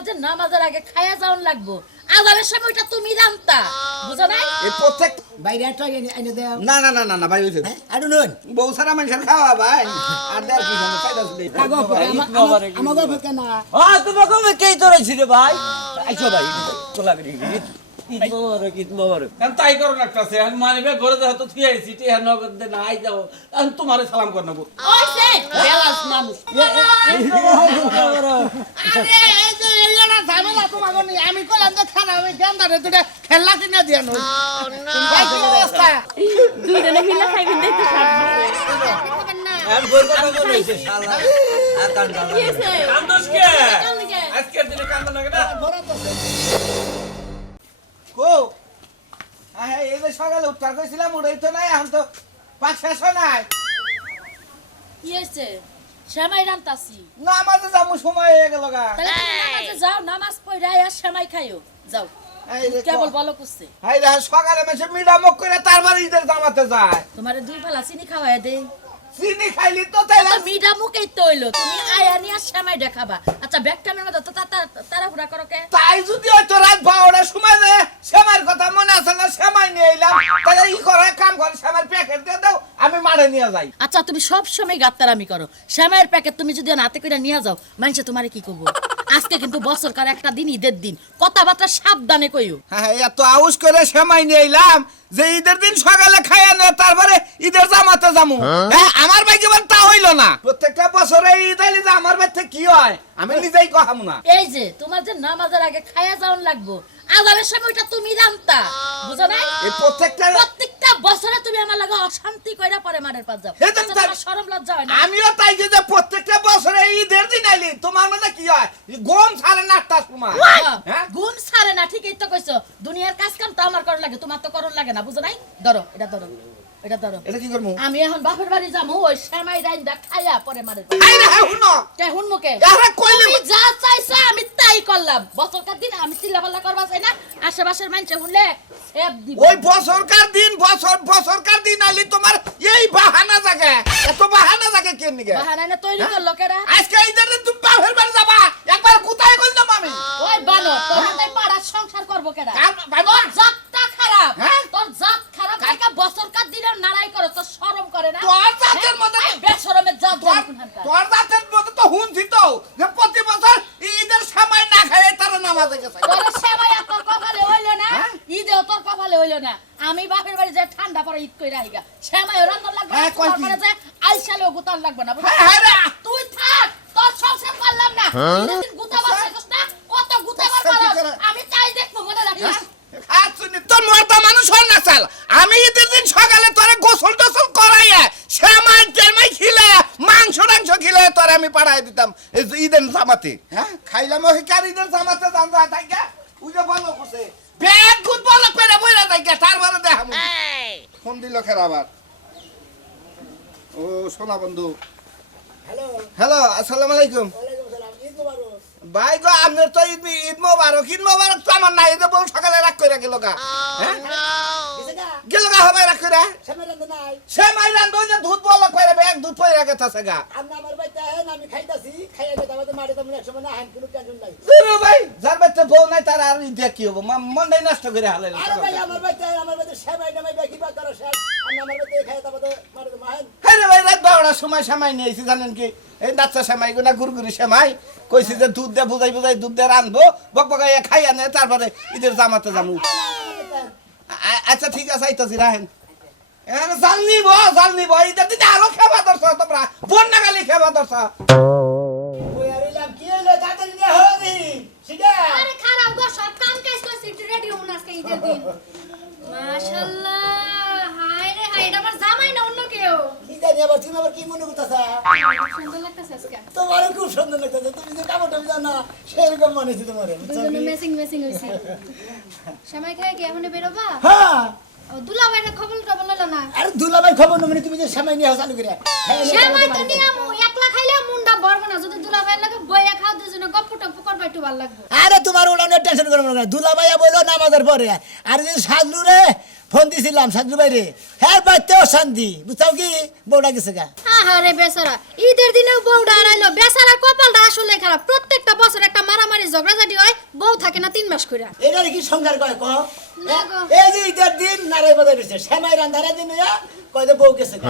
তোমার যে নামাজের আগে খায়া যাওন লাগবো আজানের সময়টা তুমি রান্তা বুঝো না এই প্রত্যেক বাইরে একটা এনে দেও না না না না না ভাই হইছে আরো নুন বউ সারা মানুষের খাওয়া ভাই আর দেখ কি জানো খাইতাছ কাগো আমাগো ফেকে না তোমাকে আমি কে ধরেছি রে ভাই আইসো ভাই তোলা করি ঈদ মোবারক কারণ তাই করো না একটা সে মানিবে ঘরে যা তো থুই আইছি তে নগদ দে না আই যাও আমি তোমারে সালাম করে নেব ওইছে বেলাস মানুষ আরে এই যে এইটা ঝামেলা তোমাগো নি আমি কইলাম যে খানা আমি গান্দারে দুটা খেলা কিনে দিয়া নই ভাই কি অবস্থা দুইজনে মিলে খাইবেন দেখতে সাথে আর গোর কথা বলইছে শালা আর কান কান কি হইছে কান্দোস কে আজকের দিনে কান্দো না কেন কো হ্যাঁ এই যে সকালে উত্তর কইছিলাম ওটাই তো নাই এখন তো পাঁচ শেষ নাই কি হইছে সেমাই রান্তাছি নামাজে যাবো সময় হয়ে গেল গা তাহলে তুমি নামাজে যাও নামাজ পড়া আর সেমাই খাইও যাও এই যে কেবল বলো কুছে হাই রে সকালে মেসে মিডামক করে তারপরে ঈদের জামাতে যায় তোমারে দুই ফালা চিনি খাওয়ায় দে চিনি খাইলি তো তাইলে তো মিডা মুখেই তৈলো তুমি আয়া নিয়া সেমাই দেখাবা আচ্ছা ব্যাগটানের মধ্যে তো তাড়াহুড়া করো কে তাই যদি হয়তো রাত 12টার সময় যে সেমাইয়ের কথা মনে আছে না সেমাই নিয়ে এলাম তাহলে ই করে কাম করে সেমাইয়ের প্যাকেট দিয়ে দাও আমি মাঠে নিয়ে যাই আচ্ছা তুমি সব সময় গাত্তারামি করো সেমাইয়ের প্যাকেট তুমি যদি হাতে করে নিয়ে যাও মানুষে তোমারে কি করবো আজকে কিন্তু বছরকার একটা দিন ঈদের দিন কথাবার্তা সাবধানে কইও হ্যাঁ এত আউস করে সেমাই নিয়ে এলাম যে ঈদের দিন সকালে খাইয়া নে তারপরে ঈদের জামাতে যামু হ্যাঁ আমার ভাই জীবন তা হইল না প্রত্যেকটা বছরে ঈদ আইলে যে আমার বাড়িতে কি হয় আমি নিজেই কহাম না এই যে তোমার যে নামাজের আগে খায়া যাওন লাগবো আজানের সময়টা তুমি রান্তা বুঝো না এই প্রত্যেকটা বছরে তুমি আমার লাগে অশান্তি কইরা পরে মারের পাশ যাও এই তো আচ্ছা, তোমার শরম লজ্জা হয় না আমিও তাই যে প্রত্যেকটা বছরে ঈদের দিন আইলি তোমার মধ্যে কি হয় গম ছাড়ে না একটা সময় হ্যাঁ? ঘুম ছাড়ে না ঠিকই তো কইছো দুনিয়ার কাজ কাম তো আমার করন লাগে তোমার তো করন লাগে না বুঝো নাই ধরো এটা ধরো এটা ধরো এটা কি করবো আমি এখন বাপের বাড়ি যাবো ওই সেমাই রাইন্দা খাইয়া পরে মারের হাই রে হাই হুনো কে হুন মুখে আরে কইলে তুমি যা চাইছো আমি তাই করলাম বছরকার দিন আমি চিল্লাপাল্লা করবা চাই না আশেপাশের মানুষ শুনলে সেব দিব ওই বছরকার দিন আইলি তোমার এই বাহানা জাগে এত বাহানা জাগে কেন নিগে বাহানা না তৈরি কর লোকেরা আজকে ঈদের দিন তুমি বাপের বাড়ি যাবা একবার কোথায় কইলাম আমি ওই বানো তোর তাই পাড়ার সংসার করবো কেডা কার ভাই তোর জাতটা খারাপ হ্যাঁ? তোর জাত খারাপ কাকা বছরকার দিনে নাড়াই করে তোর শরম করে না তোর জাতের মধ্যে বেশরমের জাত তোর তোর জাতের মধ্যে তো হুনছি তো যে প্রতি বছর ঈদের সময় না খায় তারা নামাজে গেছে তোর সেবাই আর তোর কপালে হইলো না হ্যাঁ? ঈদেও তোর কপালে হইলো না আমি বাপের বাড়ি যে ঠান্ডা পরে ঈদ কইরা আইগা সেমাই রান্না লাগবে হ্যাঁ, কয় কি? তারপরে যে আইসালেও গুতান লাগবে না বুঝলি? হ্যাঁ রে তুই থাক তোর সংসার করলাম না ঈদের দিন গুতাবার চাইছস না কত গুতাবার কি পারস করে? আমি তাই দেখবো মনে রাখিস তোর মর্দা মানুষ হয় না চাল আমি ঈদের দিন সকালে তোরে গোসল টোসল করাইয়া সেমাই টেমাই খিলাইয়া মাংস খিলাইয়া তোরে আমি পাঠাই দিতাম এই যে ঈদের জামাতে হ্যাঁ খাইলাম ওই কার ঈদের জামাতে জানতা থাইকা উজে ভালো করছে ব্যাগ গুড বল করে বইরা থাইকা তারপরে দেখাম ফোন দিল খেরা আবার ও সোনা বন্ধু হ্যালো হ্যালো আসসালামু আলাইকুম ওয়ালাইকুম সালাম ঈদ মোবারক ভাই গো আপনার তো ঈদ মোবারক তো আমার নাই যে বউ সকালে রাখ কইরা গেল গা হ্যাঁ কিসে গা গেল গা হবে রাখ কইরা সামনে রান্না নাই সে মাইরান বই যে দুধ বল কইরা ব্যাগ দুধ পইরা গেছে গা আমরা আমার বাইতে আহেন আমি খাইতাছি খাইয়া গেতে আমাদের মাঠে তো এক সময় না আহেন কোনো টেনশন নাই দুরু ভাই যার বাচ্চা বউ নাই তার আর ইয়া কি হবে মনটাই নষ্ট করে হালাইল আরে ভাই আমার বাইতে আমার বাইতে সেমাই নামাই দেখি বা করো সব আমি আমার বাইতে খাইয়া আমাদের মাঠে তো মাহেন হ্যাঁ রে ভাই রাত 12টার সময় সেমাই নিয়েছি জানেন কি এই নাচ্চা সেমাই গুনা গুরগুরি সেমাই কইছি যে দুধ দিয়ে বুঝাই দুধ দিয়ে রানবো বকবকাইয়া খাইয়া নে তারপরে ঈদের জামাতে যাবো আচ্ছা ঠিক আছে আইতাছি রাহেন এখানে জাল নিব ঈদের দিনে আরো খেবা দরছ তোমরা বন্যা গালি খেবা দরছ ওই আরিলাম কি হলো তাড়াতাড়ি নিয়ে হদি সিধা আরে খারাপ গো সব কাম কাজ করছি একটু রেডি হন আজকে ঈদের দিন মাশাআল্লাহ হায় রে হায় এটা আমার জামাই না অন্য কেউ কি জানি আবার তুমি আবার কি মনে করতেছা সুন্দর লাগতেছে আজকে তোমারও খুব সুন্দর লাগতেছে তুমি যে কাপড়টা জানা সেরকম মানেছি তোমার দুজনে ম্যাচিং হইছে সময় খায় কি এখন বেরোবা হ্যাঁ ও দুলাভাইরা খবর টবল ললো না আরে দুলাভাই খবর না মানে তুমি যে সময় নিয়ে চালু করে সময় তো নিয়ে আমু একলা খাইলে মুন্ডা বড় না যদি দুলাভাই লাগে বইয়া খাও দুজনে গপ্প টপ্প করবা একটু ভালো লাগবে আরে তোমার ওলানের টেনশন করো না দুলাভাইয়া বইলো নামাজের পরে আর যদি সাজলু রে ফোন দিছিলাম সাজু বাইরে হ্যাঁ বাইতেও শান্তি বুঝছাও কি বউটা গেছে গা আহারে বেচারা ঈদের দিনেও বউটা হারাইলো বেচারা কপালটা আসলে খারাপ প্রত্যেকটা বছর একটা মারামারি ঝগড়াঝাটি হয় বউ থাকে না 3 মাস কইরা এটার কি সংসার কয় কহ না গো। এই যে ঈদের দিন নারাই বাজার দিছে সেমাই রান্ধারা দিন হইয়া কয় যে বউ গেছে গা।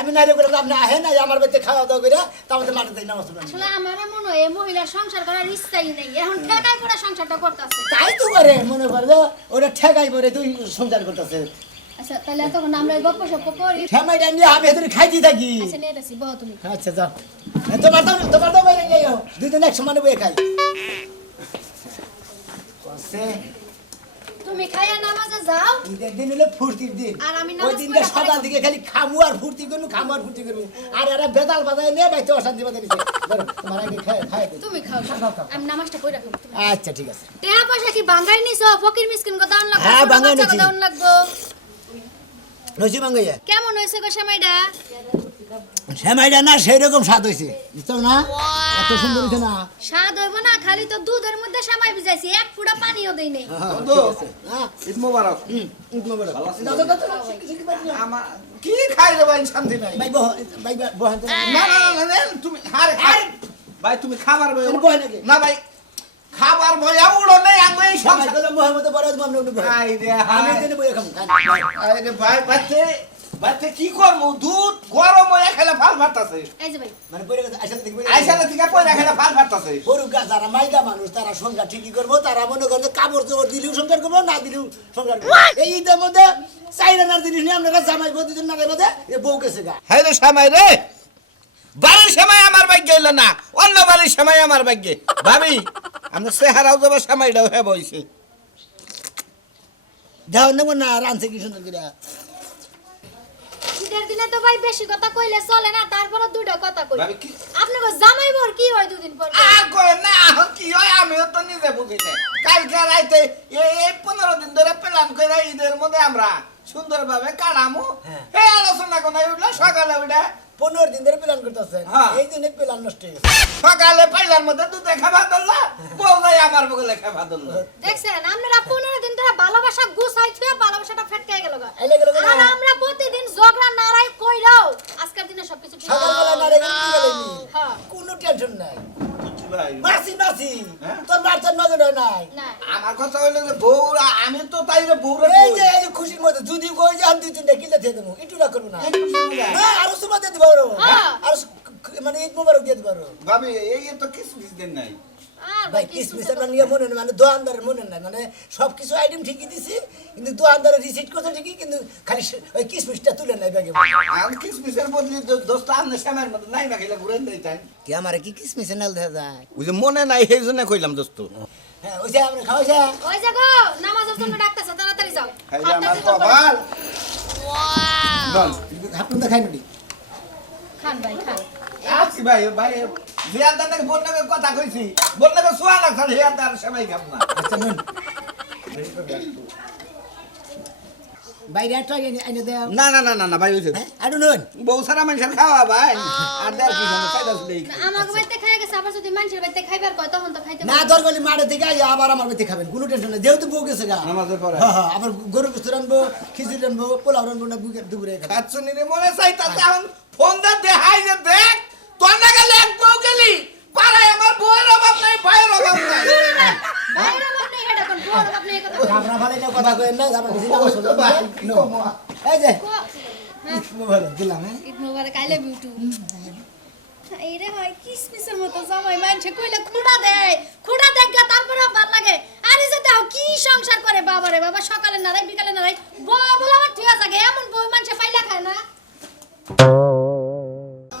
আমি নারী করে আপনি আহে না আমার বাড়িতে খাওয়া দাওয়া করে তারপরে মাঠে যাই নামাজ পড়ি আসলে আমার মনে হয় এই মহিলার সংসার করার ইচ্ছাই নেই এখন ঠেকাই করে সংসারটা করতেছে তাই তো করে মনে করে যে ওরা ঠেকাই পরে তুই সংসার করতেছে আচ্ছা তাহলে তখন আমরা এই গপ্প সপ্প করি সেমাইটা নিয়ে আমি এদের খাইতে থাকি আচ্ছা নিয়ে যাচ্ছি বহ তুমি আচ্ছা যাও তোমার তো বাইরে যাইও দুইজন এক সমানে বয়ে খাই কসে তুমি খাইয়া নামাজে যাও ঈদের দিন হলো ফুর্তির দিন আর আমি নামাজ ওই দিনটা পড়া সকাল থেকে খালি খামু আর ফুর্তি করবো আর এরা বেদাল বাজায় নিয়ে বাইতে অশান্তি বাজায় নিচ্ছে তোমার আগে খাই দে। তুমি খাও আমি নামাজটা পড়ে রাখো আচ্ছা ঠিক আছে টাকা পয়সা কি বাঙ্গাই নিছো ফকির মিসকিন কো দান লাগবে হ্যাঁ, ছোট বাঙ্গাই বাচ্চাকে নিছি। দান লাগবে নসি মাঙ্গাইয়া কেমন হইছে গো সময়টা সেমাইটা না সেই রকম স্বাদ হয়েছে বুঝছো না এত সুন্দর হয়েছে না স্বাদ হইব না খালি তো দুধের মধ্যে সেমাই ভিজাইছি এক ফুটা পানিও দেই নাই হ্যাঁ, বন্ধু, ঠিক আছে। হ্যাঁ, ঈদ মোবারক ঈদ মোবারক। ভালো আছেন? দাও, দাও, দাও, দাও, শিখি পারি না। আমার কি খাই রে ভাই শান্তি নাই ভাই বহান তো। না না না না, তুমি আরে ভাই তুমি খাবার বই তুমি বয় নাকি? না ভাই খাবার বইয়া উড়ো নেই আমি এই সবাই সংসার বলে মোহাম্মদ বড় মামলা উঠে বয়। আই রে আমি হাই এখানে বইয়ে খাবো। আরে ভাই বাচ্চে কি করবো দুধ গরম হয়ে খেলে ফাল ফাটতাছে এই যে ভাই মানে বইয়ে গেছে, আইসা দেখবি। আইসালে থেকে পয়লা খেলে ফাল ফাটতাছে গরু গা যারা মাইগা মানুষ তারা সংসার ঠিকই করবো তারা মনে করে কাপড় চোপড় দিলেও সংসার করবো না দিলেও সংসার করবো এই ঈদের মধ্যে চাইরানার জিনিস নিয়ে আপনারা জামাই প্রতিদিন না বাদে এ বউ গেছে গা হাই রে সময় রে বাড়ির সময় আমার ভাগ্যে হইল না অন্য বাড়ির সময় আমার ভাগ্যে ভাবি আমরা চেহারাও যাবো সময়টাও হ্যাঁ বইছে দেওয়া নেবো না রানছে কি সুন্দর করে ঈদের দিনে তো ভাই বেশি কথা কইলে চলে না তারপরে দুইটা কথা কই ভাবি কি আপনাকে জামাই বর কি হয় দুদিন পর আর করে না এখন কি হয় আমিও তো নিজে বুঝি না কালকে রাইতে এই 15 দিন ধরে প্ল্যান করে ঈদের মধ্যে আমরা সুন্দরভাবে কাটামু এই আলোচনা কোন উঠলো সকালে উঠে 15 দিন ধরে প্ল্যান করতেছেন হ্যাঁ। এই দিনে প্ল্যান নষ্ট হয়ে গেছে সকালে পাইলার মধ্যে দুধে খাবার ধরলা বউ যাই আমার বগলে খাবার ধরলো দেখছেন আপনারা 15 দিন ধরে ভালোবাসা গুছাই থুয়ে ভালোবাসাটা ফেটকে গেল গা এলে গেল আর আমরা প্রতিদিন ঝগড়া নারাই কইরাও আজকের দিনে সবকিছু ঠিক সকালবেলা না রেগে কি গেলেনি হ্যাঁ কোনো টেনশন নাই ভাই মাসি হ্যাঁ? তোর মারতার নজর হয় নাই না আমার কথা হইলো যে বউরা আমি তো তাইরে বউরা এই যে খুশির মধ্যে যদি কই যে আমি 2-3টা কিলো দিয়ে দেবো একটু না করবো না হ্যাঁ আরো সুমা দিয়ে দিবো হ্যাঁ। আর মানে ঈদ মোবারক দিয়ে দিবো ভাবি এই তো কিছু দিন নাই আর ভাই কিসমিসের নিয়ে মনে নেই মানে দোয়ানদারের মনে নাই মানে সব কিছু আইটেম ঠিকই দিছি কিন্তু দোয়ানদারের রিসিট করছে ঠিকই কিন্তু খালি ওই কিসমিসটা তুলে নাই ব্যাগে আর কিসমিসের বদলি দোস্ত আমনে সময়ের মধ্যে নাই না খেলে ঘুরে দেই তাই কি আমার কি কিসমিসের নাল দেখা যায় ওই যে মনে নাই সেই জন্য কইলাম দোস্ত হ্যাঁ ওই যে আমরা খাওয়াইছে ওই যে গো নামাজের জন্য ডাকতেছে তাড়াতাড়ি যাও খাইলে আমার খাটটা দিতে পারো। কপাল বল হাপুন তো খাই নি খান ভাই খান আছি ভাই ভাই জিয়াদ নাকি বল নাকি কথা কইছি বল নাকি সোয়া না খালি জিয়াদ আর সময় খাব না আচ্ছা নুন বাইরে একটা আইনে দেও না না না না না ভাই হইছে হ্যাঁ আরো নুন বউ সারা মানুষের খাওয়া ভাই আর দেখ কি জানো খাইদাস দেই না, আমাকে বাড়িতে খাই গেছে আবার যদি মানুষের বাড়িতে খাইবার কয় তখন তো খাইতে না দরকারি মাঠে থেকে আইয়া আবার আমার বাড়িতে খাবেন কোনো টেনশন নেই যেহেতু বউ গেছে গা নামাজের পরে হ্যাঁ হ্যাঁ আবার গরু গোস্ত রানবো খিচুড়ি রানবো পোলাও রানবো না দুপুরে খাবো। খাচ্ছনি রে মনে চাইতাছে এখন ফোন দে দেখাই যে দেখ তোর না গেলে এক বউ গেলি পাড়ায় আমার বউয়ের অভাব নাই ভাইয়ের অভাব নাই ভাইরা আপনি এটা কোন বড় আপনি এই কথা আমরা ভালো না কথা কইেন না আমরা কিছু না ওই তো ভাই, কি নো। কমো? এই যে কো- হ্যাঁ, মোবাইল দিলাম হ্যাঁ ঈদ মোবারক আই লাভ ইউ টু এই রে ভাই কিসমিসের মতো জামাই মানুষে কইলে খুঁড়া দেখ তারপরে ভালো লাগে আরে যে দাও কি সংসার করে বাবা রে বাবা সকালে নারাই বিকালে নারাই বউ বলে আমার ঠিক আছে এমন বউ মানুষে পাইলা খায় না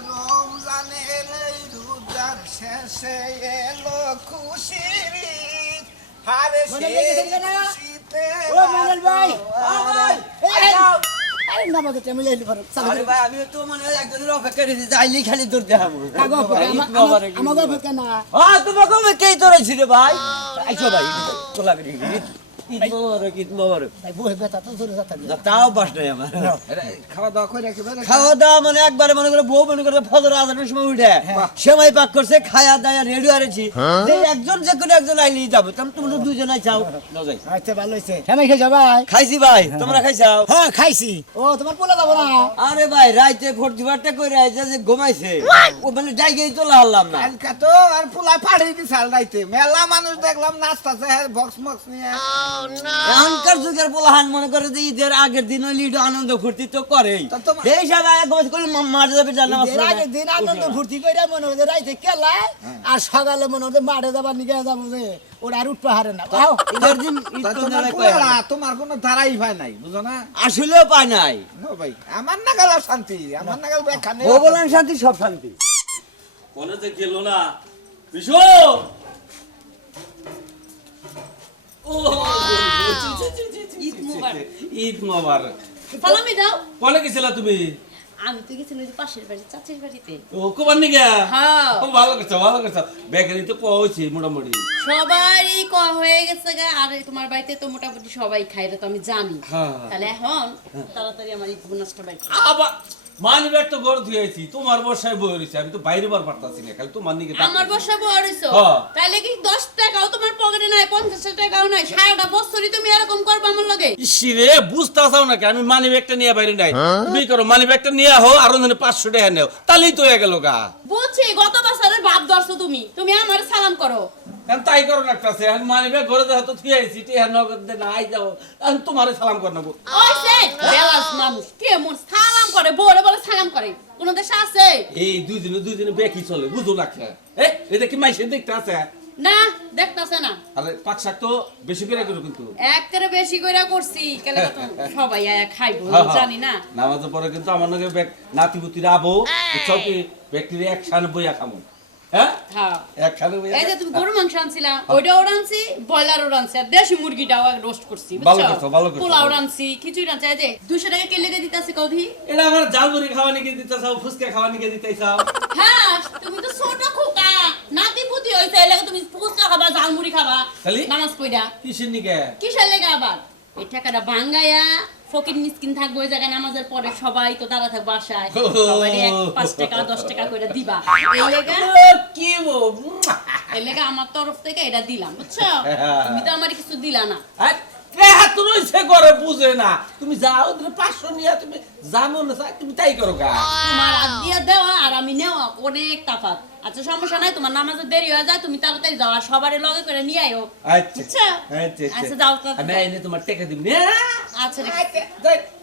রমজানের এই রোজার শেষে এলো খুশির ঈদ। হারে মনে সেই লেগেছে না? খুশিতে ও মঙ্গল ভাই ও ভাই এই আরে নামাজ টাইম লাইলি পারো আরে ভাই আমি তো মানে একজনের অপেক্ষা করেছি যাইলি খালি দূর দেখাবো কাগো আমাগো ফেকা না তোমাকে আমি কে তোরাইছি রে ভাই আইসো ভাই তোলা করি ঈদ মোবারক, ঈদ মোবারক। ভাই বউয়ের বেতা তো জোরে যাতা না, তাও বাস নাই আমার। খাওয়া দাওয়া করে একেবারে খাওয়া দাওয়া মানে একবারে মনে করে বউ মনে করে ফজর আজানের সময় উঠে সেমাই পাক করছে, খায়া দায়া রেডি হয়েছি, যে একজন যে কোনো একজন আইলেই যাবো, তোমরা দুজন চাও না যাই। আচ্ছা ভালো হইছে সেমাই খেয়ে ভাই খাইছি ভাই, তোমরা খাইছাও? হ্যাঁ খাইছি। ও তোমার পোলা যাবো না? আরে ভাই রাইতে ফোর্টি ফাটটা করে আইছে যে ঘুমাইছে, ও মানে জায়গায় তোলা হলাম না। কালকে তো আর পোলা পাঠিয়ে দিছাল রাইতে মেলা মানুষ দেখলাম নাচতাছে বক্স মক্স নিয়ে এখনকার যুগের পোলাহান মনে করে যে ঈদের আগের দিন ওই লিডো আনন্দ ফুর্তি তো করেই, তা তোমার- সেই হিসাবে ঘুমাইছে করলে মারা যাবে জানা এর আগের দিন আনন্দ ফুর্তি কইরা মনে হচ্ছে রাইতে কেলা আর সকালে মনে হচ্ছে মাঠে যাবার নিকে যাবো যে ওরা আর উঠতে হারে না। আও, ঈদের দিন ঈদ তা কোন তোমার জায়গায় পোলা, কয়? তোমার কোনো ধারাই ভাই নাই বুঝো না আসলেও পায় নাই। নো ভাই আমার নাগাল আর শান্তি আমার নাগাল ব্যাখ্যা নেই ও বলেন শান্তি, সব শান্তি। মনে তো গেল না বিশু ও ঈদ মোবারক। ঈদ মোবারক। সালামি দাও। কোনে গেছিলা তুমি? আমি তো গেছিলাম ওই যে পাশের বাড়ি চাচির বাড়িতে। ও কোবার নিগা? হ্যাঁ। ও ভালো করছো ভালো করছো, বেকারি তো কইছি মোটামুটি। সবারই হয়ে গেছে গা, আর তোমার বাড়িতে তো মোটামুটি সবাই খায়, এটা তো আমি জানি। হ্যাঁ। তাহলে এখন তাড়াতাড়ি আমার ঈদ বোনাসটা বাড়ি। আবার মানি ব্যাগ তো গড় ধুয়েছি, তোমার বর্ষায় বই রয়েছে, আমি তো বাইরে বার পারতাছি না, খালি তোমার নিকে আমার বর্ষা বড় হইছো, হ্যাঁ। তাহলে কি 10 টাকাও তোমার পকেটে নাই, 50 টাকাও নাই, সারাটা বছরই তুমি এরকম করবে আমার লগে? ইসিরে বুঝতাছাও নাকি আমি মানি ব্যাগটা নিয়ে বাইরে নাই, তুমি করো মানি ব্যাগটা নিয়ে হো আর ওখানে 500 টাকা নেও, তাহলেই তো হয়ে গেল গা। বুঝছি, গত বছরের ভাব ধরছো তুমি, তুমি আমার সালাম করো। কারণ তাই করো না, একটা আমি মানি ব্যাগ ঘরে দেখো তো থুয়ে আইছি, টিয়া নগদ দে না আই যাও, আমি তোমারে সালাম করে নেবো। ওই সে বেলাস মানুষ কে মন সালাম করে, বলে বলে সালাম করে, কোন দেশে আছে? এই দুই দিনে ব্যাগই চলে, বুঝো না খা। এটা কি মাইসে দেখতে আছে? না দেখতাছে না। আরে পাক শাক তো বেশি করে করো কিন্তু। একবারে বেশি কইরা করছি, কেন তো সবাই আয়া খাইবো, জানি না। নামাজের পরে কিন্তু আমার নাকি ব্যাগ নাতিপুতির আবো, বুঝছো কি ব্যাগটির একসাথে বইয়া খামো। হ্যাঁ হ্যাঁ, একসাথে বইয়া। এই যে তুমি গরু মাংস আনছিলা, ওইটাও রানছি, ব্রয়লারও রানছি, আর দেশি মুরগিটাও রোস্ট করছি, ভালো বুঝছো? করছো, ভালো করছো। পোলাও রানছি, খিচুড়ি রানছি। এই যে 200 টাকা কে লেগে দিতাছি কদি? এটা আমার জালমুড়ি খাওয়া নিকে দিতে চাও, ফুচকা খাওয়া নিকে দিতে চাও? হ্যাঁ, তুমি তো ছোট খোকা, নাতি পুতি হইছে, এর লাগি তুমি ফুচকা খাবা, ঝালমুড়ি খাবা, খালি? নামাজ পড়া। কিসের নিকে? কিসের লেগে আবার? এই টাকাটা ভাঙ্গায়া ফকির মিসকিন থাকবো, ওই জায়গায় নামাজের পরে সবাই তো দাঁড়া থাকবো আশায়, সবাই 5 টাকা 10 টাকা করে দিবা, এই লেগে কি এই লেগে আমার তরফ থেকে এটা দিলাম, বুঝছো? তুমি তো আমার কিছু দিলা না। বুঝে না তুমি যাও 500 নিয়ে তুমি জানো না তুমি তাই করো গা। তোমার হাত দিয়ে দেওয়া আর আমি নেওয়া অনেক তফাৎ। আচ্ছা সমস্যা নাই, তোমার নামাজে দেরি হয়ে যায়, তুমি তাড়াতাড়ি যাও, আর সবারে লগে করে নিয়ে আইও। আচ্ছা আচ্ছা আচ্ছা যাও তো। আমি এনে তোমার টাকা দিব। আচ্ছা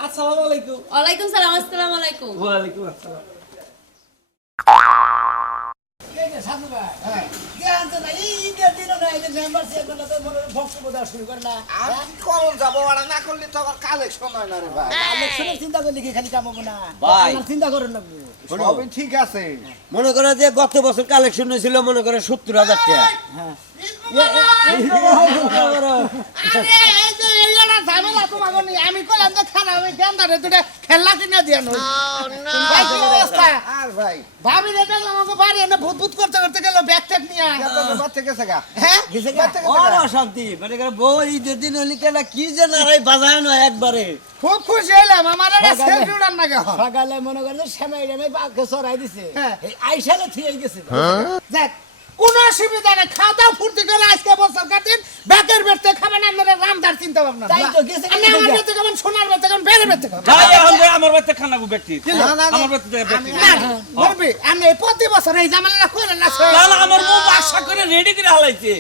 আসসালামু আলাইকুম। ওয়ালাইকুম সালাম। আসসালামু আলাইকুম। ওয়ালাইকুম আসসালাম। এই যে সাধু ভাই হ্যাঁ জ্ঞান তো নাই ঈদের দিনও নাই, এই যে মেম্বার চেয়ারম্যান তো মনে ভক্তব্য দেওয়া শুরু করে না। আমি করুন যাবো ওরা না করলে তো আবার কালেকশন হয় না রে ভাই ইলেকশনের চিন্তা করলে কি খালি কামাবো না ভাই। আমার চিন্তা করেন না। সবই ঠিক আছে মনে করো যে গত বছর কালেকশন হয়েছিল মনে করে 70,000 টাকা। হ্যাঁ আরে এই যে এইটা ঝামেলা তোমার নি, আমি কইলাম তো খানা আমি গেন্দারে দুটো খেলনা কিনে দিয়ে নো। ভাই কি অবস্থা? আর ভাই ভাবি রে দেখলাম আমাকে বাড়ি এনে ভূত ভূত করতে করতে গেল ব্যাগ ট্যাগ নিয়ে। বাচ্চা গেছে গা হ্যাঁ গেছে গা? আর অশান্তি মনে করে বউ ঈদের দিন হলি কেনা কি যে নারাই বাজায় নয় একবারে। খুব খুশি হইলাম, আমার একটা সেলফি উড়ান না গেল। সকালে মনে করেন সেমাই রেমে বাঘকে চড়াই দিছে, হ্যাঁ। এই আইসালে থিয়ে গেছে। দেখ কোনো অসুবিধা নেই, খাওয়া দাওয়া ফুর্তি করে আজকে বছর কাটিন, ব্যাগের বেরতে খাবেন আপনারা রামদার চিন্তা ভাবনা। তাই তো গেছে আমি আমার বেরতে খাবেন, সোনার বেরতে খাবেন, ব্যাগের বেরতে খাবেন। যাই এখন যাই আমার বাচ্চা খানা গো ব্যক্তি। না, না, না। আমার বাচ্চা ব্যক্তি। না, বলবি, আমি এই প্রতি বছর এই ঝামেলাটা করেন না। না না আমার বউ আশা করে রেডি করে হালাইছে।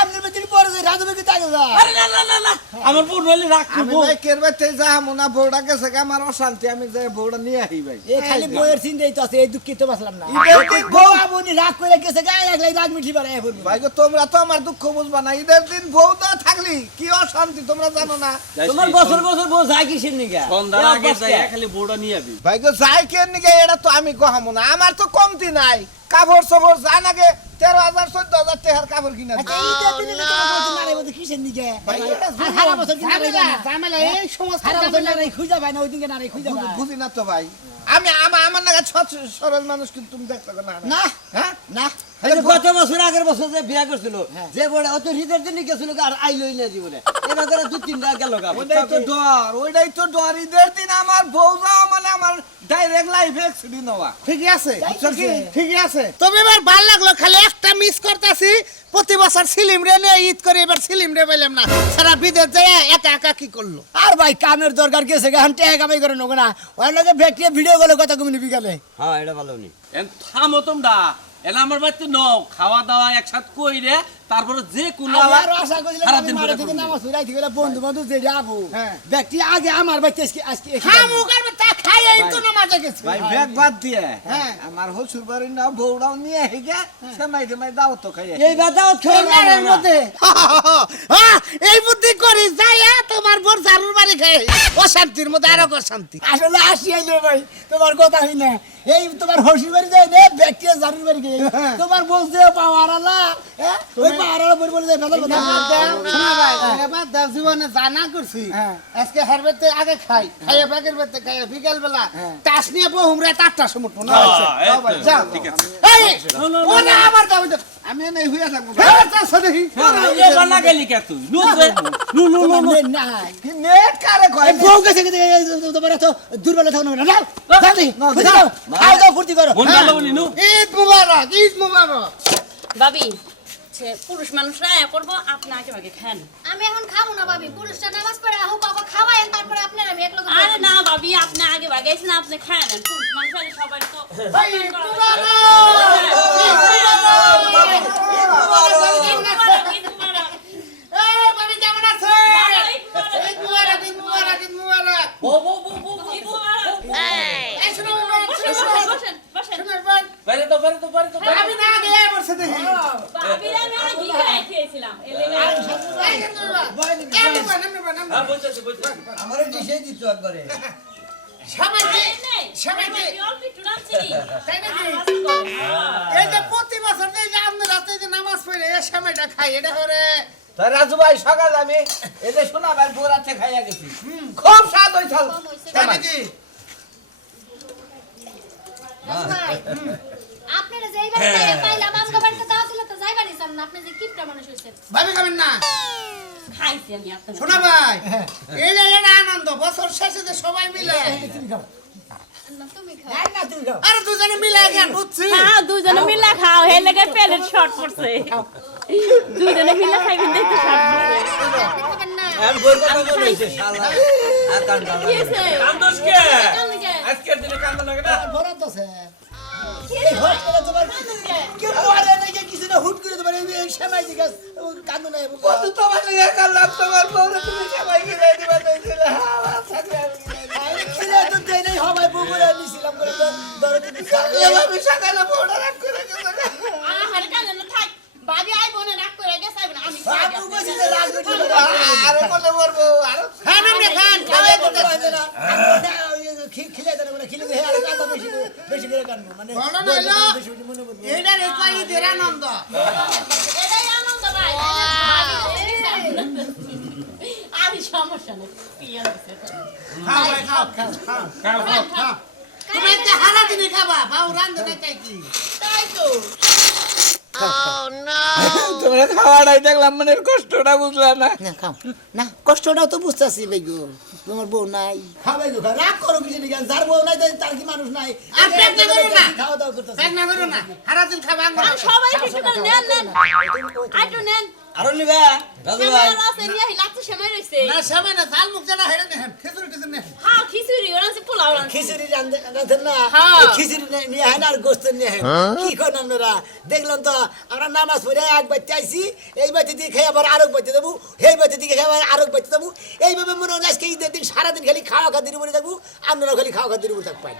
আপনি বেদিন পরে যে রাজবে কি তাকে যা আরে না না না না আমার বউ নইলে রাগ আমি করবো। ভাই কের বাইতে যাবো না, বউটা গেছে গা, আমার অশান্তি, আমি যাই বউটা নিয়ে আহি ভাই এই খালি বইয়ের চিন্তাই তো আছে, এই দুঃখিত বাসলাম না। ঈদের দিন বউ আপনি রাগ করে গেছে গায়ে লাগলে রাগ মিঠি বাড়ায় পড়বে। ভাই গো তোমরা তো আমার দুঃখ বুঝবা না, ঈদের দিন বউ তো থাকলি কি অশান্তি তোমরা জানো না। তোমার বছর বছর বউ যায় কিসের নিগা? সন্ধ্যার আগে যাই খালি বউটা নিয়ে আবি। ভাই গো যাই কে নিগে এটা তো আমি কহামো না, আমার তো কমতি নাই, কাপড় সবর যা নাগে 13,000 14,000 টাকার কাপড় কিনা দিই। আচ্ছা ঈদের দিনে তো তোমার বলতে নারে বলতে কিসের নিগে? ভাই, এটা আর সারা বছর কি নারে ঝামেলা, যায় না? ঝামেলা, এই সমস্ত সারা বছর ঝামেলা। নারে খুঁজা পায় না, ওই দিনকে নারে খুঁজা পায়। বুঝি না তো ভাই, আমি আমার নাগা সরল মানুষ কিন্তু তুমি দেখতে না না হ্যাঁ না এই যে গত বছর আগের বছর যে বিয়া করছিল যে বড় অত হৃদয়ের দিন গেছিল আর আইলই না জীবনে এরা করে 2-3টা গেল গা ওইটাই তো ডর ঈদের দিন আমার বউ যাওয়া মানে আমার ডাইরেক্ট লাইফ অ্যাক্সিডেন্ট হওয়া ঠিকই আছে ঠিকই আছে তবে এবার ভাল লাগলো খালি একটা মিস করতেছি প্রতি বছর সিলিম রে নিয়ে ঈদ করে এবার সিলিম রে পেলাম না সারা বিদেশ যায় একা একা কি করলো আর ভাই কামের দরকার গেছে গান টাকা কামাই করে নেবো না ওর লগে ভেটিয়ে ভিডিও কলে কথা কমিনি বিকালে হ্যাঁ এটা ভালো নি থামো তোমরা এলা আমার বাড়িতে নও খাওয়া দাওয়া একসাথে কইরে তারপরে যে কোনো আর আশা করিলাম আমি মারে থেকে নামাজ পড়াই থেকে বন্ধু বান্ধব যে যাবো ব্যক্তি আগে আমার বাড়িতে আজকে খামু করবে তা খাই এই তো নামাজে গেছে ভাই ব্যাগ বাদ দিয়ে আমার হসুর বাড়ি না বউরাও নিয়ে হেগে সেমাই সেমাই দাও তো খাইয়ে এই বাদাওত খেয়ে এর মধ্যে এই বুদ্ধি করি যাই তোমার বোর জারুর বাড়ি খাই অশান্তির মধ্যে আরো অশান্তি আসলে আসি আইলো ভাই তোমার কথা হই না এই তোমার হসুর বাড়ি যায় না ব্যক্তি জারুর বাড়ি খাই তোমার বলছে পাওয়ার আলা ওই পাওয়ার আলা বলে বলে যায় ভেতর কথা শোনা ভাই এবার দেব জীবনে জানা করছি আজকে হারবেতে আগে খাই খাইয়ে বাগের বেতে খাইয়ে বিকেল বেলা তাস নিয়ে বহুম রাত 8টার সময় না যাও ঠিক আছে এই ওনা আমার দাও আমি নাই হইয়া থাকবো আচ্ছা দেখি এবার না গেলি কে তুই নু রে নু নু নু নু না কি নেট কারে কয় বউ গেছে তোমার তো দুর্বল থাকো না যাও দাদি খাও দাও ফুর্তি করো মন ভালো বলি নু ঈদ মুবারক ঈদ মুবারক ভাবি পুরুষ মানুষরা আয়া করবো আপনি আগে আগে খান। আমি এখন খাবো না ভাবি পুরুষটা নামাজ পড়ে আহো বাবা খাওয়ায়েন তারপরে আপনার আমি এক লোক আরে না ভাবি আপনি আগে ভাগে আইছেন আপনি খান পুরুষ মানুষরা সবাই তো এই বাড়ি কেমন আছে ঈদ মুবারক ঈদ মুবারক ঈদ মুবারক এই শুনো শুনো বাইরে তো বাইরে তো বাইরে তো আমি না আগে বসে দেখি আমার ডিশে দিত একবারে এই যে প্রতি বছর যে আমাদের রাতে যে নামাজ পড়ে এই সময়টা খাই এটা করে তাই রাজু ভাই সকাল আমি এই যে শোনা ভাই বউরাতে খাইয়া গেছি খুব স্বাদ হইছাল তাই নাকি আপনারা যেই বাড়িতে পাইলাম আমগো বাড়িতে দাওয়াত দিলে তো যাইবারই চান না আপনি যে কিপটা মানুষ হইছেন ভাবি খাবেন না খাইছি আমি আপনার শোনা ভাই এই যে এটা আনন্দ বছর শেষে যে সবাই মিলে না তুমি খাও না তুমি খাও আরে দুজনে মিলে গেন বুঝছি হ্যাঁ দুজনে মিলে খাও হে লাগে প্লেট শর্ট পড়ছে দুজনে মিলে খাইবেন দেখতে শর্ট পড়ছে আপনি খাবেন না আর গোর কথা বলেছে শালা আর কান কান কি হইছে কান্দোস কে আজকের দিনে কান্দো না কেন বরাদ আছে এই হট করে তোমার কি পড়ে নাকি কিছু না হুট করে তোমার এই সময় জিজ্ঞাস কান্দো না কত তোমার লাগে কালাম তোমার বউরা তুমি সবাই গিয়ে দিবা তাইছিলে আমার সাথে ছেলে তো দেই নাই হবাই বউ করে নিছিলাম করে দরদ দিছি আমি সকালে বউরা রাখ করে গেছে আরে কানে না থাক ভাবি আই বনে রাগ করে গেছে আইবেন আমি বাবু কইছে যে রাগ হইছে আরো বলে মরবো আরো খান আমরা খান খাবে না খিলে দেন মানে খিলে হে আর কাঁদা বেশি করে কানবো মানে বলো না হলো বেশি মনে বলবো এইটা রেকই ঈদের আনন্দ এটাই আনন্দ ভাই আরে সমস্যা নেই পিয়াল দিছে খাও ভাই খাও খাও খাও খাও খাও তুমি একটা হারা দিনে খাবা বাউ রান্ধে না চাই কি তাই তো তোমরা খাওয়াটাই দেখলাম মানে কষ্টটা বুঝলাম না না খাও না কষ্টটা তো বুঝতাছি ভাই গো তোমার বউ নাই খাবে গো রাগ করো কিছু দিকে যার বউ নাই তার কি মানুষ নাই আর পেট না করো না খাওয়া দাওয়া করতেছে পেট না করো না হারা দিন খাবা আঙ্গুর সবাই কিছু করে নেন নেন আইটু নেন আরো নিবা রাজু ভাই আমার আছে নিয়ে লাগতে সময় রইছে না সময় না ঝাল মুখ জানা হেরে নেন খিচুড়ি টিচুড়ি নেন হ্যাঁ খিচুড়ি ওরাছে পোলাও রান্না খিচুড়ি রাঁধেন না হ্যাঁ। খিচুড়ি নিয়ে হয় না আর গোস্ত নিয়ে হয় কি করেন আপনারা দেখলাম তো আমরা নামাজ পড়ে এক বাচ্চা আইছি এই বাচ্চা দিয়ে খেয়ে আবার আরেক বাচ্চা দেবো এই বাচ্চা দিয়ে খেয়ে আবার আরেক বাচ্চা দেবো এইভাবে মনে হয় আজকে ঈদের দিন সারাদিন খালি খাওয়া খাদ্যের উপরে থাকবো আপনারা খালি খাওয়া খাদ্যের উপরে থাকবেন